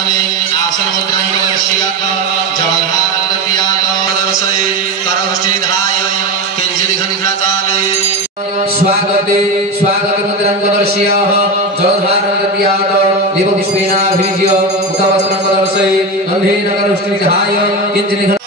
आसने आसन मुद्रां दर्शय जलधारं दर्शयात दर्शय करमुष्टिधाय किंचित् घनघटाले स्वागते स्वागत मुद्रां दर्शय जलधारं दर्शयात देवपुष्पेनाभिर्ज्य मुखवस्त्रं दर्शय गन्धेन करमुष्टिधाय किंचित्